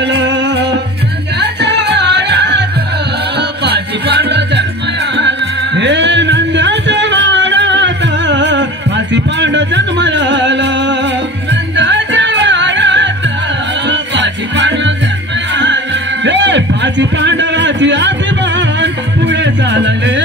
जन्मयाला नंद्याच्या वाड्यात पाची पांडव जन्मयाला हे नंद्याच्या वाड्यात पाची पांडव जन्मयाला नंद्याच्या वाड्यात पाची पांडव जन्मयाला हे पाची पांडवाची आदिमान पुढे चालले